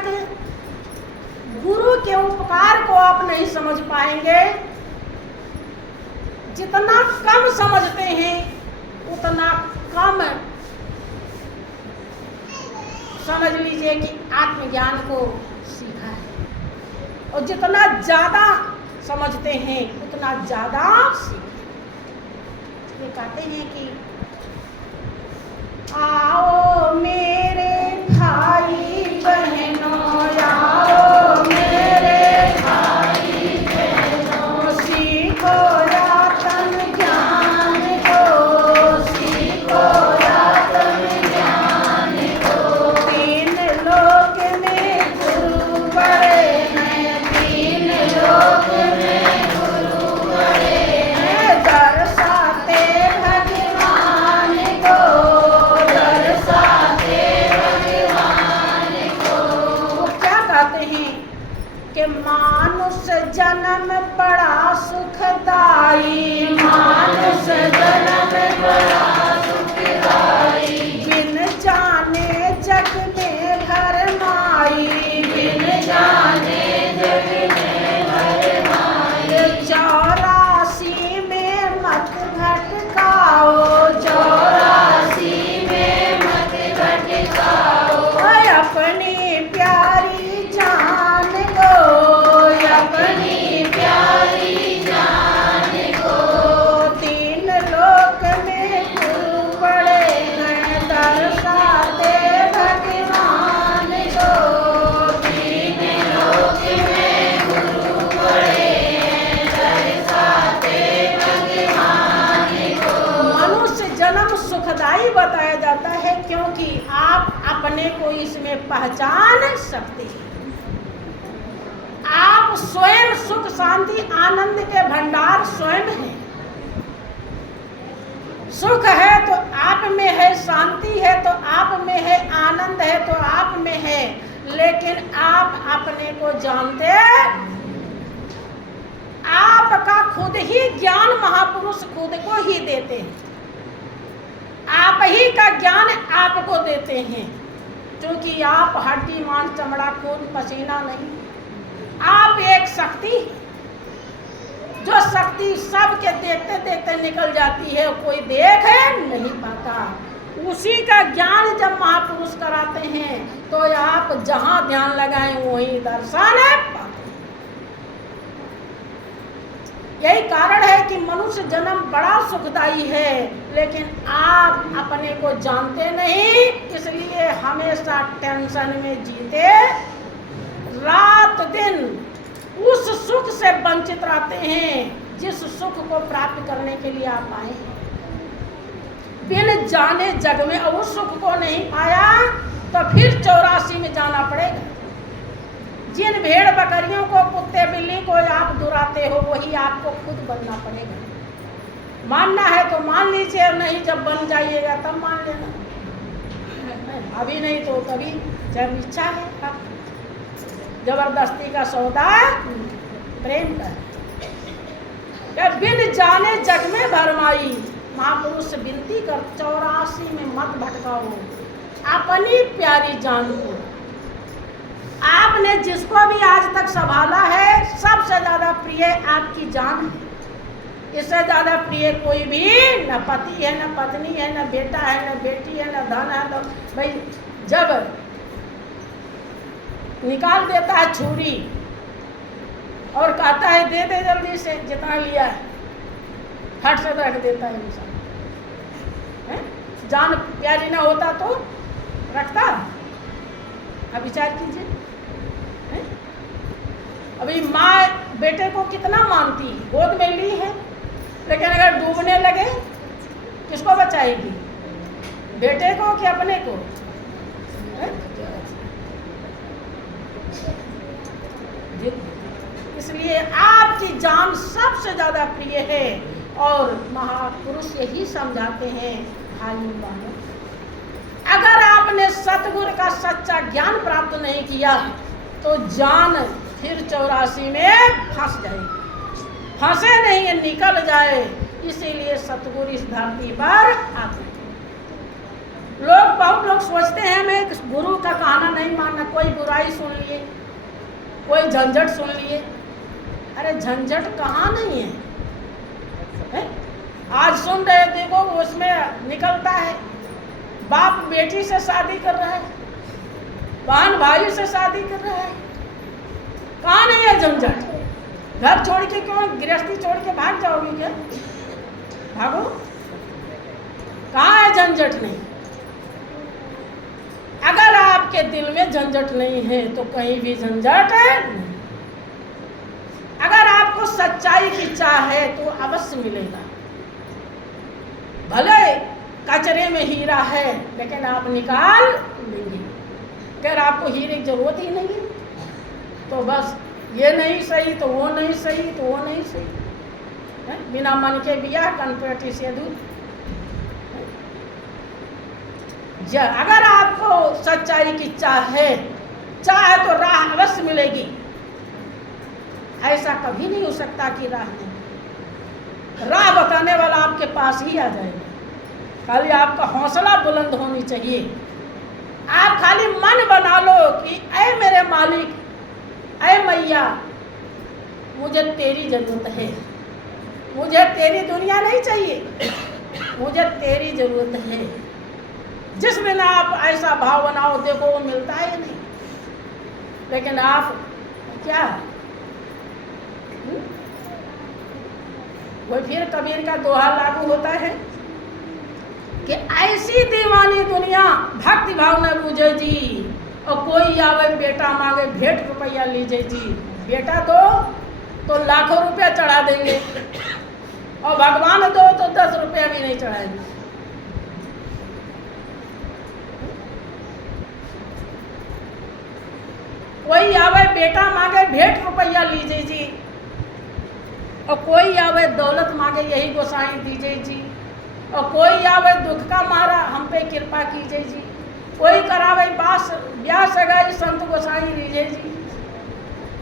तक गुरु के उपकार को आप नहीं समझ पाएंगे। जितना कम समझते हैं उतना कम समझ लीजिए कि आत्मज्ञान को सीखा है, और जितना ज्यादा समझते हैं उतना ज्यादा सीखते। ये कहते हैं कि आओ मेरे भाई बहनों, आओ मेरे भाई बहनों, सीखो आत्म ज्ञान को, सीखो आत्म ज्ञान को। तीन लोक में गुरु बड़े हैं, तीन लोक में गुरु बड़े हैं। दर्शाते भगवान को, दर्शाते भगवान को। वो क्या कहते हैं कि मानुष जन्म बड़ा सुखदाई, मानुष जन्म बड़ा सुखदाई। बिन जाने जग में भरमाई, बिन जाने जग में भरमाई। 84 में मत भटकाओ, 84 में मत भटकाओ। अपनी प्यारी जान को, अपनी प्यारी जान को। तीन लोक में गुरु बड़े हैं, दर्शाते भगवान को। तीन लोक में गुरु बड़े हैं, दर्शाते भगवान को। मनुष्य जन्म सुखदाई बताया जाता है क्योंकि आप अपने को इसमें पहचान सकते हैं। आप स्वयं सुख शांति आनंद के भंडार स्वयं हैं। सुख है तो आप में है, शांति है तो आप में है, आनंद है तो आप में है, लेकिन आप अपने को जानते। आपका खुद ही ज्ञान महापुरुष खुद को ही देते हैं। आप ही का ज्ञान आपको देते हैं, क्योंकि आप हड्डी मांस चमड़ा खून पसीना नहीं। आप एक शक्ति, जो शक्ति सबके देखते देखते निकल जाती है, कोई देख नहीं पाता। उसी का ज्ञान जब महापुरुष कराते हैं तो आप जहां ध्यान लगाएं वहीं दर्शन पाते। यही कारण है कि मनुष्य जन्म बड़ा सुखदाई है, लेकिन आप अपने को जानते नहीं, इसलिए हमेशा टेंशन में जीते, रात दिन उस सुख से वंचित रहते हैं जिस सुख को प्राप्त करने के लिए आप आए हैं। बिन जाने जग में और उस सुख को नहीं पाया तो फिर 84 में जाना पड़ेगा। जिन भेड़ बकरियों को, कुत्ते बिल्ली को आप दुराते हो, वही आपको खुद बनना पड़ेगा। मानना है तो मान लीजिए, और नहीं जब बन जाइएगा तब मान लेना। अभी नहीं तो कभी, जब इच्छा है। जबरदस्ती का सौदा प्रेम का। जब बिन जाने जग में भरमाई, महापुरुष से विनती कर 84 में मत भटकाओ, अपनी प्यारी जान को। आपने जिसको भी आज तक संभाला है, सबसे ज्यादा प्रिय आपकी जान है। इससे ज्यादा प्रिय कोई भी, न पति है, न पत्नी है, न बेटा है, न बेटी है, न धन है। तो भाई जब निकाल देता है छुरी और कहता है दे दे जल्दी से, जितना लिया है फट से रख देता है इंसान। जान प्यारी ना होता तो रखता। अब विचार कीजिए, अभी माँ बेटे को कितना मानती है, गोद में ली है, लेकिन अगर डूबने लगे किसको बचाएगी, बेटे को कि अपने को? इसलिए आपकी जान सबसे ज्यादा प्रिय है। और महापुरुष यही समझाते हैं, भाइयों बहनों, अगर आपने सतगुरु का सच्चा ज्ञान प्राप्त नहीं किया तो जान फिर 84 में फंस जाएगी। फंसे नहीं, ये निकल जाए। इसीलिए सतगुरु इस धरती पर आते हैं। बहुत लोग सोचते हैं मैं गुरु का कहना नहीं मानना। कोई बुराई सुन लिए, कोई झंझट सुन लिए। अरे झंझट कहाँ नहीं है? आज सुन रहे देखो उसमें निकलता है, बाप बेटी से शादी कर रहा है, बहन भाई से शादी कर रहा है, कहाँ नहीं है झंझट? घर छोड़ के क्यों, गृहस्थी छोड़ के भाग जाओगी क्या? भागो, कहाँ है झंझट? नहीं। अगर आपके दिल में झंझट नहीं है तो कहीं भी झंझट नहीं। अगर आपको सच्चाई की चाह है तो अवश्य मिलेगा। भले कचरे में हीरा है लेकिन आप निकाल लेंगे। अगर आपको हीरे की जरूरत ही नहीं तो बस ये नहीं सही तो वो नहीं सही तो वो नहीं सही, बिना मन के बिया कनपटी से दूर। अगर आपको सच्चाई की चाह है तो राह अवश्य मिलेगी। ऐसा कभी नहीं हो सकता कि राह नहीं। राह बताने वाला आपके पास ही आ जाएगा। खाली आपका हौसला बुलंद होनी चाहिए। आप खाली मन बना लो कि ऐ मेरे मालिक, ऐ मैया, मुझे तेरी जरूरत है, मुझे तेरी दुनिया नहीं चाहिए, मुझे तेरी जरूरत है। जिस दिन आप ऐसा भाव बनाओ देखो वो मिलता है नहीं। लेकिन आप क्या, वो फिर कबीर का दोहा लागू होता है कि ऐसी दीवानी दुनिया भक्ति भाव न बूझे जी, और कोई आवे बेटा मांगे भेंट रुपया लीजिए जी। बेटा दो तो लाखों रुपया चढ़ा देंगे और भगवान दो तो 10 रुपया भी नहीं चढ़ाएंगे। कोई आवे बेटा मांगे भेंट रुपया लीजिए जी, और कोई आवे दौलत मांगे यही गोसाई दीजिए जी, और कोई आवे दुख का मारा हम पे कृपा कीजिए जी, कोई करावे ब्याह सगाई संत गोसाई लीजिए जी।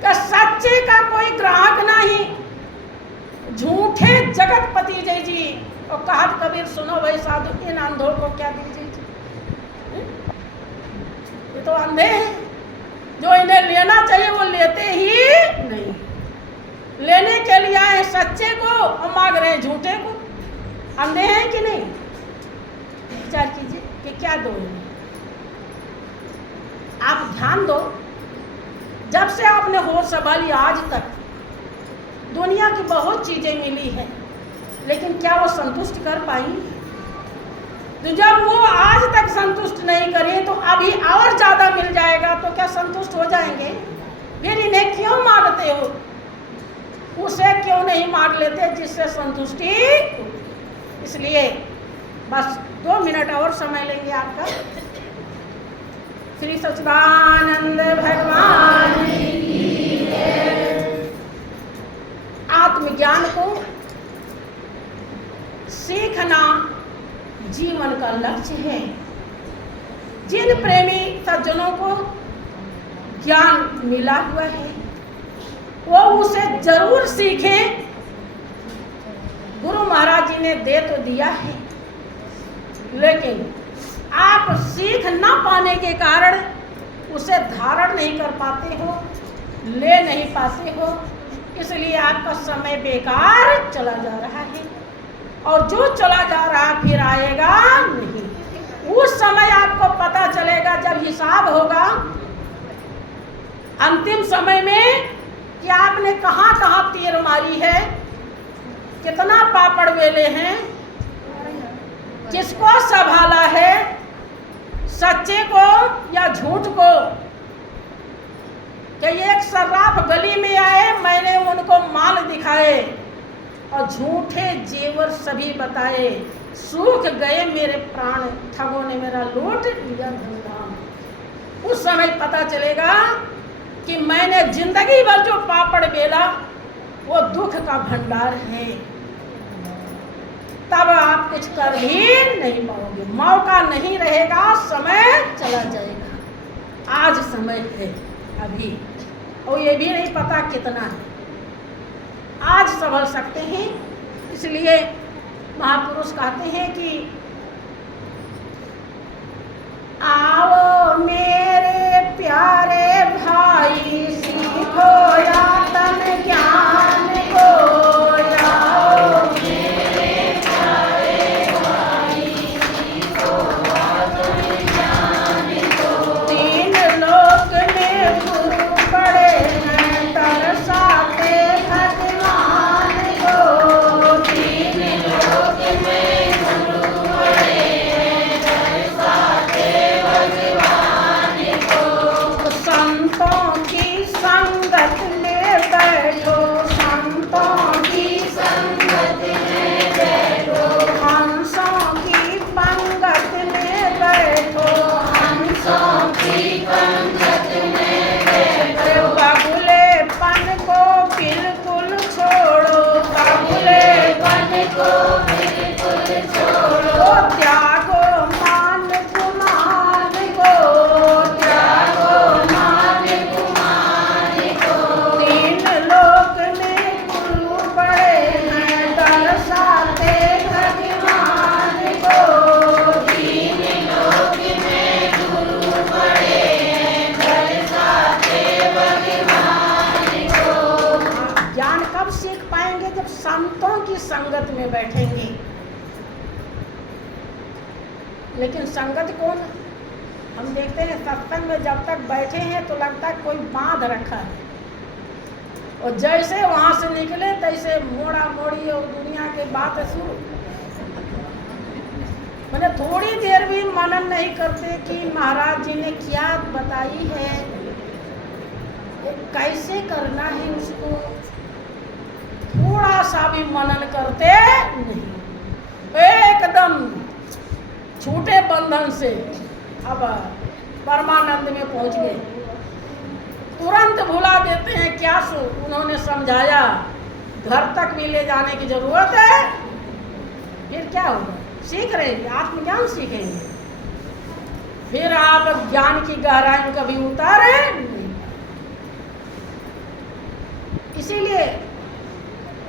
का सच्चे का कोई ग्राहक नहीं, झूठे जगतपति जय जी। और कहा कबीर सुनो भाई साधु, इन अंधों को क्या दीजिए जी? ये तो अंधे हैं, जो इन्हें लेना चाहिए वो लेते ही नहीं। लेने के लिए आए सच्चे को और मांग रहे झूठे को। अंधे हैं कि नहीं? विचार कीजिए कि क्या दो। आप ध्यान दो, जब से आपने होश संभाली आज तक दुनिया की बहुत चीजें मिली है, लेकिन क्या वो संतुष्ट कर पाई? तो जब वो आज तक संतुष्ट नहीं करे तो अभी और ज्यादा मिल जाएगा तो क्या संतुष्ट हो जाएंगे? फिर इन्हें क्यों मांगते हो? उसे क्यों नहीं मांग लेते जिससे संतुष्टि? इसलिए बस 2 मिनट और समय लेंगे आपका। श्री सच्चिदानंद भगवान की जय। आत्मज्ञान को सीखना जीवन का लक्ष्य है। जिन प्रेमी सज्जनों को ज्ञान मिला हुआ है वो उसे जरूर सीखें। गुरु महाराज जी ने दे तो दिया है, लेकिन आप सीख न पाने के कारण उसे धारण नहीं कर पाते हो, ले नहीं पाते हो, इसलिए आपका समय बेकार चला जा रहा है। और जो चला जा रहा फिर आएगा नहीं। उस समय आपको पता चलेगा जब हिसाब होगा अंतिम समय में कि आपने कहाँ कहाँ तीर मारी है, कितना पापड़ वेले हैं, किसको संभाला है, सच्चे को या झूठ को। कि एक सर्राफ गली में आए, मैंने उनको माल दिखाए और झूठे जेवर सभी बताए, सूख गए मेरे प्राण, ठगों ने मेरा लूट लिया धन। उस समय पता चलेगा कि मैंने जिंदगी भर जो पापड़ बेला वो दुख का भंडार है। तब आप कुछ कर भी नहीं पाओगे, मौका नहीं रहेगा, समय चला जाएगा। आज समय है अभी, और ये भी नहीं पता कितना है। आज संभल सकते हैं, इसलिए महापुरुष कहते हैं कि आओ मेरे प्यारे संतों की संगत में बैठेंगे। लेकिन संगत कौन? हम देखते हैं सत्संग में जब तक बैठे हैं तो लगता है कोई बांध रखा है, और जैसे वहां से निकले तैसे मोड़ा मोड़ी और दुनिया की बात शुरू। मैंने थोड़ी देर भी मनन नहीं करते कि महाराज जी ने क्या बताई है, कैसे करना है उसको, थोड़ा सा भी मनन करते नहीं, एकदम छूटे बंधन से अब परमानंद में पहुंच गए। तुरंत भुला देते हैं क्या सो उन्होंने समझाया, घर तक भी ले जाने की जरूरत है। फिर क्या होगा? सीख रहे हैं, आत्मज्ञान सीखेंगे, फिर आप ज्ञान की गहराई कभी उतारे नहीं। इसीलिए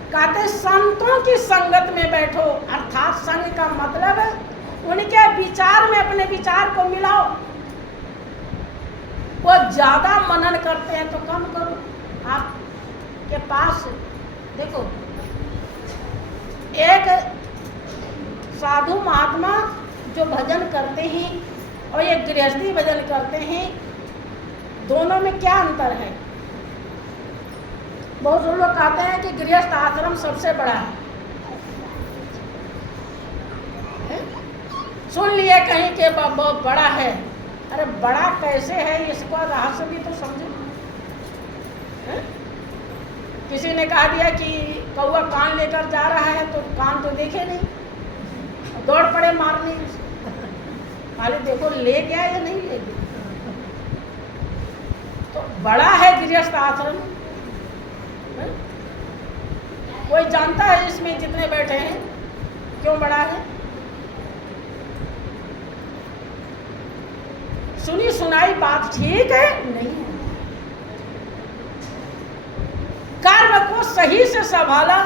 कहते संतों की संगत में बैठो, अर्थात संग का मतलब है उनके विचार में अपने विचार को मिलाओ। वो ज्यादा मनन करते हैं तो कम करो। आपके पास देखो, एक साधु महात्मा जो भजन करते हैं और एक गृहस्थी भजन करते हैं, दोनों में क्या अंतर है? बहुत लोग कहते हैं कि गृहस्थ आश्रम सबसे बड़ा है। सुन लिए कहीं के बहुत बड़ा है। अरे बड़ा कैसे है इसका रहस्य भी तो समझो। किसी ने कहा दिया कि कौआ कान लेकर जा रहा है तो कान तो देखे नहीं, दौड़ पड़े मारने। पहले देखो ले गया या नहीं ले गया। तो बड़ा है गृहस्थ आश्रम। कोई जानता है इसमें जितने बैठे हैं क्यों बड़ा है? सुनी सुनाई बात ठीक है नहीं है। कर्म को सही से संभाला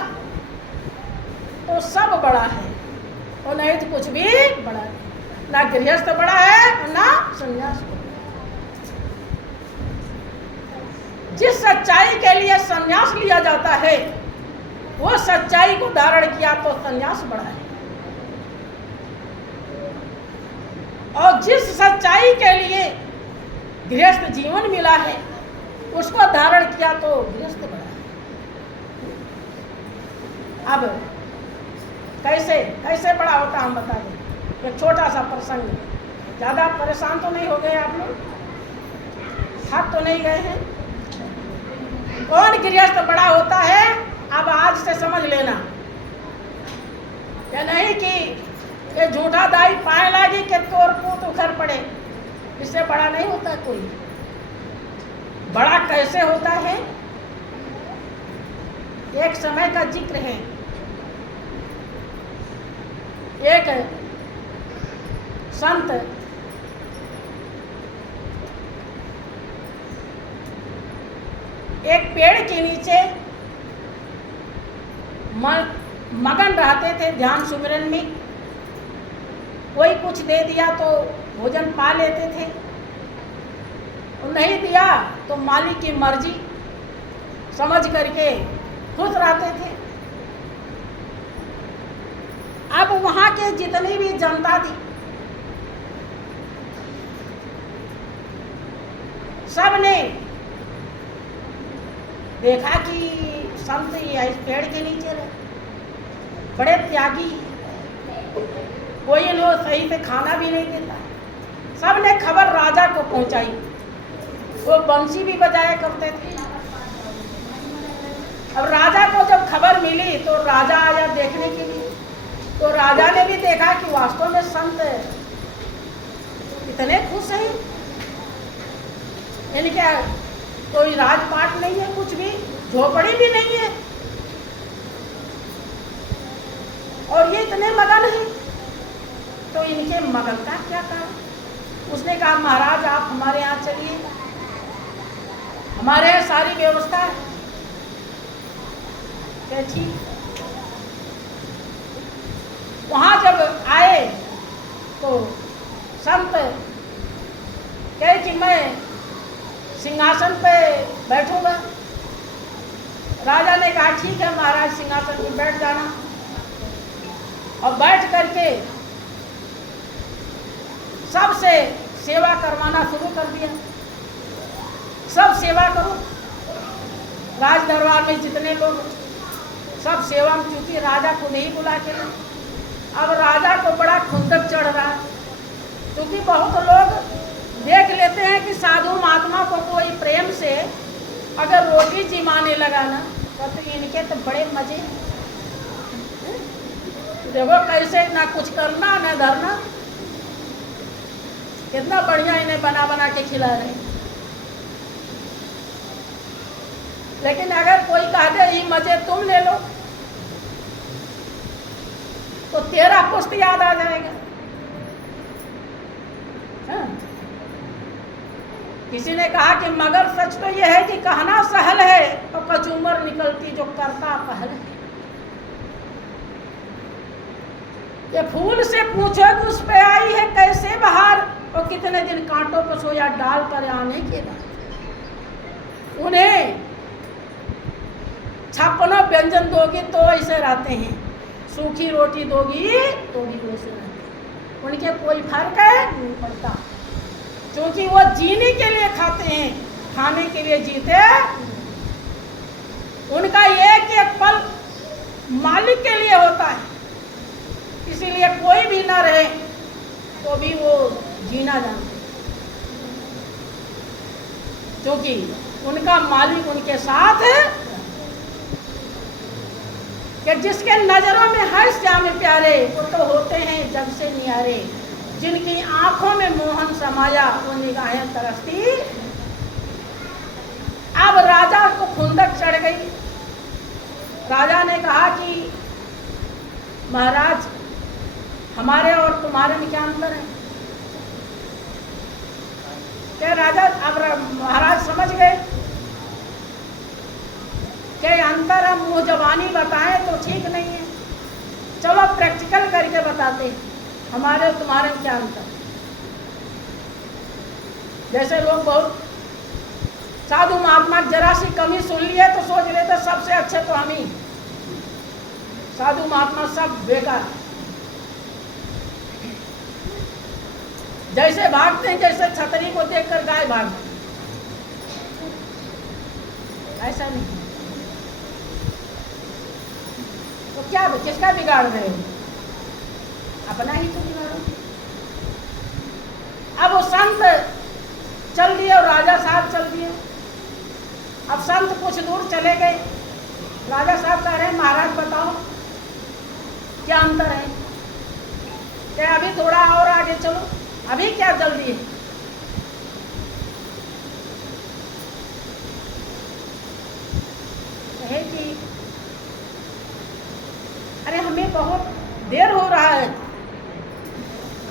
तो सब बड़ा है, और नहीं तो कुछ भी बड़ा नहीं। ना गृहस्थ बड़ा है और ना संन्यास बड़ा। जिस सच्चाई के लिए संन्यास लिया जाता है वो सच्चाई को धारण किया तो संन्यास बड़ा है, और जिस सच्चाई के लिए गृहस्थ जीवन मिला है उसको धारण किया तो गृहस्थ बड़ा है। अब कैसे कैसे बड़ा होता हम बता दें। एक छोटा सा प्रसंग, ज़्यादा परेशान तो नहीं हो गए आप लोग, थक तो नहीं गए हैं? कौन गृहस्थ बड़ा होता है अब आज से समझ लेना। या नहीं कि ये झूठा दाई पाए लागी कि तोर पूत उखड़ पड़े, इससे बड़ा नहीं होता कोई। बड़ा कैसे होता है? एक समय का जिक्र है, एक संत एक पेड़ के नीचे मगन रहते थे ध्यान सुमिरन में। कोई कुछ दे दिया तो भोजन पा लेते थे, और नहीं दिया तो मालिक की मर्जी समझ करके खुश रहते थे। अब वहां के जितनी भी जनता थी सब ने देखा कि संत ये इस पेड़ के नीचे रहे, बड़े त्यागी, कोई इन्हें सही से खाना भी नहीं देता। सब ने खबर राजा को पहुंचाई, वो बंसी भी बजाया करते थे। अब राजा को जब खबर मिली तो राजा आया देखने के लिए, तो राजा ने भी देखा कि वास्तव में संत इतने खुश हैं, यानी क्या कोई राजपाट नहीं है, कुछ भी झोपड़ी भी नहीं है, और ये इतने मगन हैं, तो इनके मगन का क्या कारण? उसने कहा महाराज आप हमारे यहाँ चलिए, हमारे यहाँ सारी व्यवस्था है। ठीक। वहां जब आए तो संत कहे कि मैं सिंहासन पे बैठूंगा, राजा ने कहा ठीक है महाराज, सिंहासन पर बैठ जाना। और बैठ करके सबसे सेवा करवाना शुरू कर दिया। सब सेवा करो, राज दरबार में जितने लोग सब सेवा में, क्योंकि राजा को नहीं बुला के लाए। अब राजा को बड़ा खुंदक चढ़ रहा है, क्योंकि बहुत लोग देख लेते हैं कि साधु महात्मा को कोई प्रेम से अगर रोटी जिमाने लगा ना तो इनके तो बड़े मजे। देखो कैसे ना कुछ करना ना धरना, कितना बढ़िया इन्हें बना बना के खिला रहे हैं। लेकिन अगर कोई कह दे ये मजे तुम ले लो तो तेरा पुष्ट याद आ जाएगा। हाँ? किसी ने कहा कि मगर सच तो यह है कि कहना सहल है तो कचूमर निकलती जो करता पहल है। ये फूल से पूछो कि उस पे आई है कैसे बहार, और कितने दिन कांटों पर सोया डाल पर आने के बाद। उन्हें 56 व्यंजन दोगी तो ऐसे रहते हैं, सूखी रोटी दोगी तो भी वैसे रहते हैं। उनके कोई फर्क नहीं पड़ता, क्योंकि वो जीने के लिए खाते हैं, खाने के लिए जीते। उनका एक एक पल मालिक के लिए होता है, इसीलिए कोई भी ना रहे तो भी वो जीना जानते, क्योंकि उनका मालिक उनके साथ है। कि जिसके नजरों में हर्ष जामे प्यारे वो तो होते हैं जग से नियारे, जिनकी आंखों में मोहन समाया वो निगाहें तरसती। अब राजा को खुंदक चढ़ गई। राजा ने कहा कि महाराज हमारे और तुम्हारे में क्या अंतर है? क्या राजा अब महाराज समझ गए कि अंतर हम मुँह जबानी बताएं तो ठीक नहीं है, चलो प्रैक्टिकल करके बताते हैं हमारे और तुम्हारे में क्या अंतर। जैसे लोग बहुत साधु महात्मा जरा सी कमी सुन लिए तो सोच लेते सबसे अच्छे तो हम ही, साधु महात्मा सब बेकार। जैसे भागते हैं जैसे छतरी को देखकर गाय भागती, ऐसा नहीं। तो क्या किसका बिगाड़ रहे हो? अपना ही तो बिगाड़ो। अब वो संत चल दिए और राजा साहब चल दिए। अब संत कुछ दूर चले गए, राजा साहब कह रहे हैं महाराज बताओ क्या अंतर है? क्या अभी थोड़ा और आगे चलो, अभी क्या जल्दी है? कहे कि अरे हमें बहुत देर हो रहा है,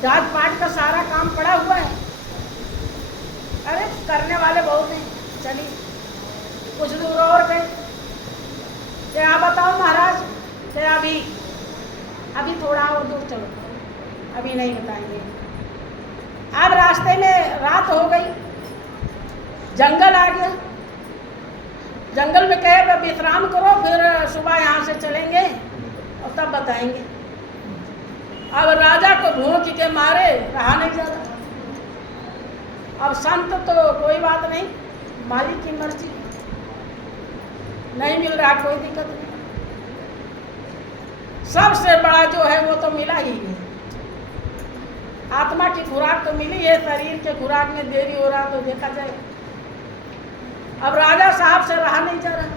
जात पाट का सारा काम पड़ा हुआ है। अरे करने वाले बहुत हैं, चलिए कुछ दूर और गए। क्या बताओ महाराज? क्या अभी थोड़ा और दूर चलो, अभी नहीं बताएंगे। अब रास्ते में रात हो गई, जंगल आ गया। जंगल में कहे विश्राम करो, फिर सुबह यहाँ से चलेंगे और तब बताएंगे। अब राजा को भूख के मारे रहा नहीं जाता। अब संत तो कोई बात नहीं, मालिक की मर्जी, नहीं मिल रहा कोई दिक्कत नहीं। सबसे बड़ा जो है वो तो मिला ही है, आत्मा की खुराक तो मिली है, शरीर के खुराक में देरी हो रहा तो देखा जाए। अब राजा साहब से रहा नहीं जा रहा,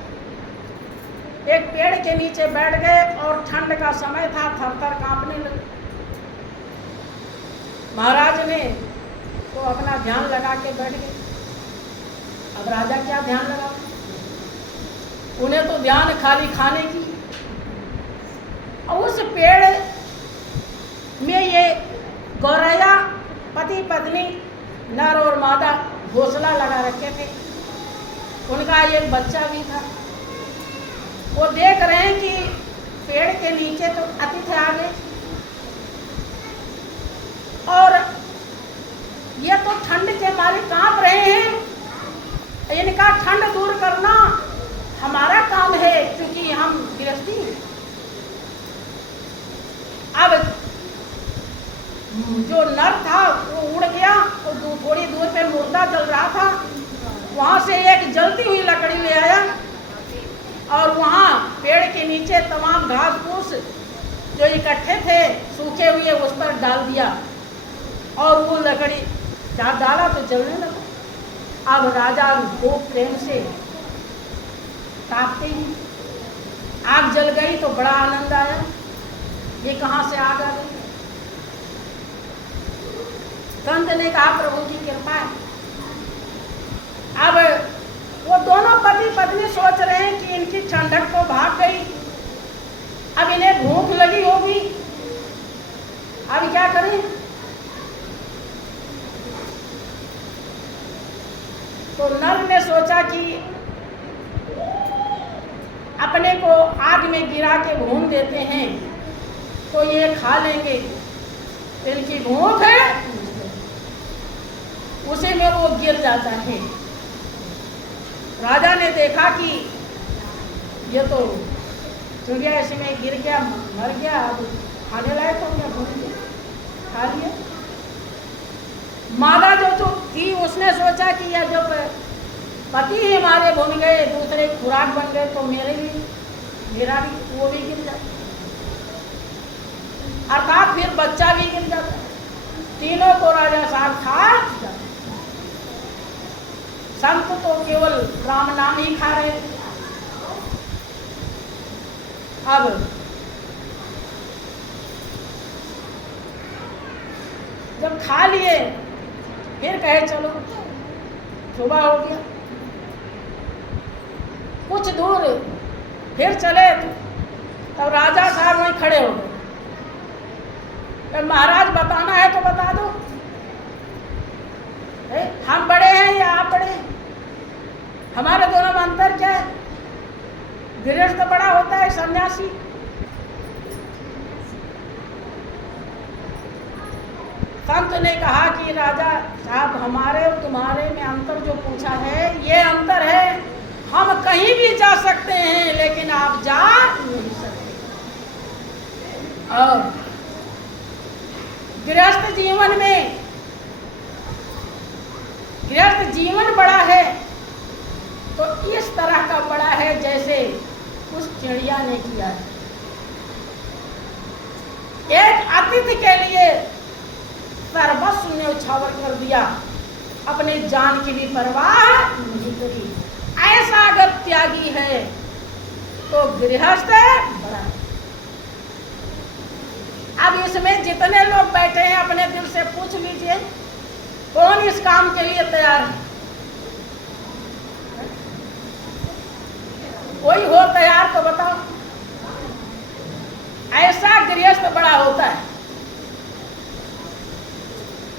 एक पेड़ के नीचे बैठ गए और ठंड का समय था, थर-थर कांपने लगे। महाराज ने तो अपना ध्यान लगा के बैठ गए। अब राजा क्या ध्यान लगा, उन्हें तो ध्यान खाली खाने की। और उस पेड़ में ये गौरैया पति पत्नी नर और मादा घोंसला लगा रखे थे, उनका एक बच्चा भी था। वो देख रहे हैं कि पेड़ के नीचे तो अतिथि आ गए और ये तो ठंड के मारे कांप रहे हैं, इनका ठंड दूर करना हमारा काम है क्योंकि हम गृहस्थी हैं। अब जो नर था वो उड़ गया, तो थोड़ी दूर पे मुर्दा जल रहा था, वहां से एक जलती हुई लकड़ी ले आया और वहां पेड़ के नीचे तमाम घास फूस जो इकट्ठे थे सूखे हुए उस पर डाल दिया और वो लकड़ी जब डाला तो जलने लगा। अब राजा खूब प्रेम से तापते ही आग जल गई तो बड़ा आनंद आया, ये कहाँ से आग आ गई। संत ने कहा प्रभु की कृपा है। अब वो दोनों पति पत्नी सोच रहे हैं कि इनकी ठंडक तो भाग गई, अब इन्हें भूख लगी होगी, अब क्या करें। तो नर ने सोचा कि अपने को आग में गिरा के भून देते हैं तो ये खा लेंगे, इनकी भूख है, उसी में वो गिर जाता है। राजा ने देखा कि ये तो चुन गया, इसमें गिर गया, मर गया, अब खाने लायक हो गया, भून गया, खा लिया। मादा जो थी उसने सोचा कि यह जो पति ही हमारे भून गए, दूसरे खुराक बन गए तो मेरा भी वो भी गिर जाता, अर्थात फिर बच्चा भी गिर जाता। तीनों को राजा साहब खा जाता। संत तो केवल राम नाम ही खा रहे थे। अब जब खा लिए फिर कहे चलो सुबह हो गया, कुछ दूर फिर चले तब राजा साहब वहीं खड़े हो गए। महाराज बताना है तो बता दो, हम बड़े हैं या आप बड़े हैं, हमारे दोनों में अंतर क्या है। गृहस्थ बड़ा होता है सन्यासी। संत ने कहा कि राजा साहब हमारे और तुम्हारे में अंतर जो पूछा है ये अंतर है, हम कहीं भी जा सकते हैं लेकिन आप जा नहीं सकते। और गृहस्थ जीवन बड़ा है तो इस तरह का बड़ा है जैसे उस चिड़िया ने किया है। एक अतिथि के लिए सर्वस्व न्यौछावर कर दिया, अपने जान की भी परवाह नहीं करी। ऐसा अगर त्यागी है तो गृहस्थ बड़ा है। अब इसमें जितने लोग बैठे हैं अपने दिल से पूछ लीजिए कौन इस काम के लिए तैयार है। कोई हो तैयार तो बताओ। ऐसा गृहस्थ बड़ा होता है।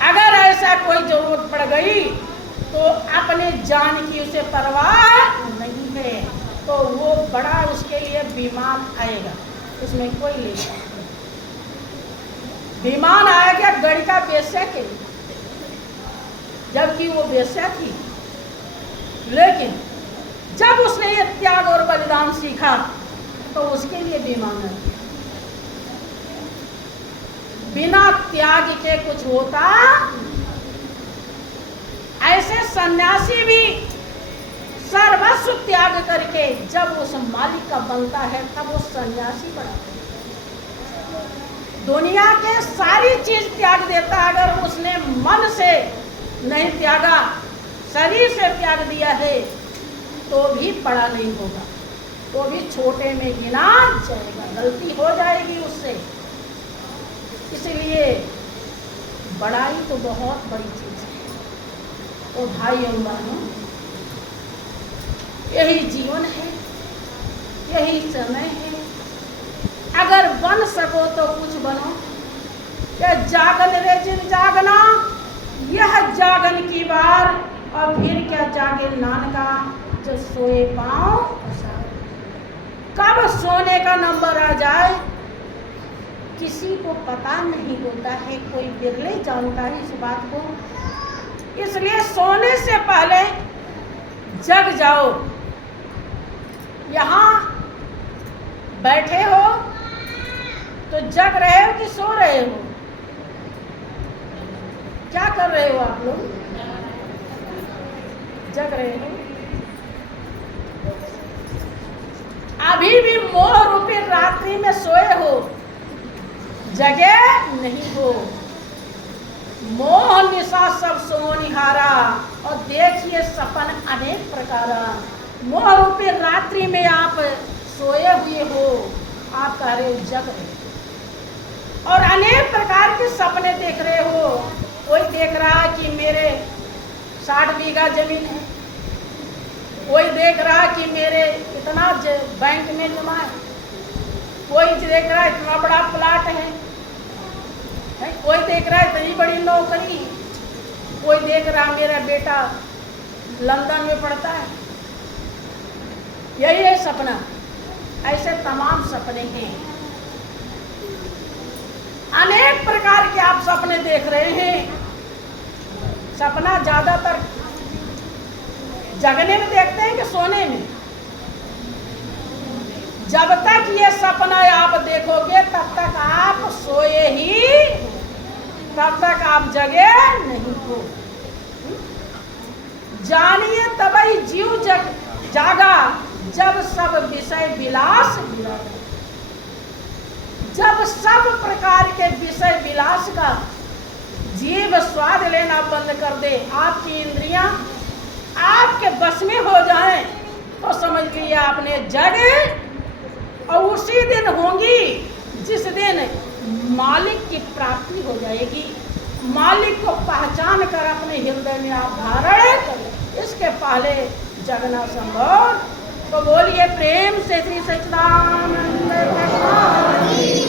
अगर ऐसा कोई जरूरत पड़ गई तो अपने जान की उसे परवाह नहीं है तो वो बड़ा उसके लिए विमान आएगा, उसमें कोई लेगा नहीं। विमान आएगा गणिका वेश्या के लिए, जबकि वो वेश्या थी, लेकिन जब उसने ये त्याग और बलिदान सीखा तो उसके लिए विमान है। बिना त्याग के कुछ होता। ऐसे सन्यासी भी सर्वस्व त्याग करके जब उस मालिक का बनता है तब वो सन्यासी बना। दुनिया के सारी चीज त्याग देता, अगर उसने मन से नहीं त्यागा, शरीर से त्याग दिया है तो भी बड़ा नहीं होगा, तो भी छोटे में गिना जाएगा, गलती हो जाएगी उससे। इसलिए बड़ाई तो बहुत बड़ी चीज है। तो भाई और बहनों, यही जीवन है, यही समय है। अगर बन सको तो कुछ बनो। क्या जागन रे जिन जागना, यह जागन की बार, और फिर क्या जागे नानका जो सोए पाँव। कब सोने का नंबर आ जाए किसी को पता नहीं होता है, कोई बिरले जानता है इस बात को। इसलिए सोने से पहले जग जाओ। यहाँ बैठे हो तो जग रहे हो कि सो रहे हो? क्या कर रहे हो आप लोग? जग रहे हो। अभी भी मोह रूपी रात्रि में सोए हो, जगे नहीं हो। मोह निशा सब सो निहारा, और देखिए सपन अनेक प्रकारा। मोह रूपी रात्रि में आप सोए हुए हो, आप कह रहे हो जग रहे हो, और अनेक प्रकार के सपने देख रहे हो। कोई देख रहा है कि मेरे 60 बीघा जमीन है, कोई देख रहा है कि मेरे इतना बैंक में जमा है, कोई देख रहा है इतना बड़ा प्लाट है, कोई देख रहा है इतनी बड़ी नौकरी, कोई देख रहा मेरा बेटा लंदन में पढ़ता है। यही है सपना। ऐसे तमाम सपने हैं, अनेक प्रकार के आप सपने देख रहे हैं। सपना ज्यादातर जगने में देखते हैं कि सोने में? जब तक ये सपना आप देखोगे तब तक आप सोए ही, तब तक आप जगे नहीं हो। जानिए तभी जीव जागा, जब सब विषय विलास गिरा। जब सब प्रकार के विषय विलास का जीव स्वाद लेना बंद कर दे, आपकी इंद्रियां आपके बस में हो जाएं, तो समझ लीजिए आपने जगे। और उसी दिन होंगी जिस दिन मालिक की प्राप्ति हो जाएगी। मालिक को पहचान कर अपने हृदय में आप धारण करें, इसके पहले जगना संभव। तो बोलिए प्रेम से श्री सच्चिदानंद भगवान।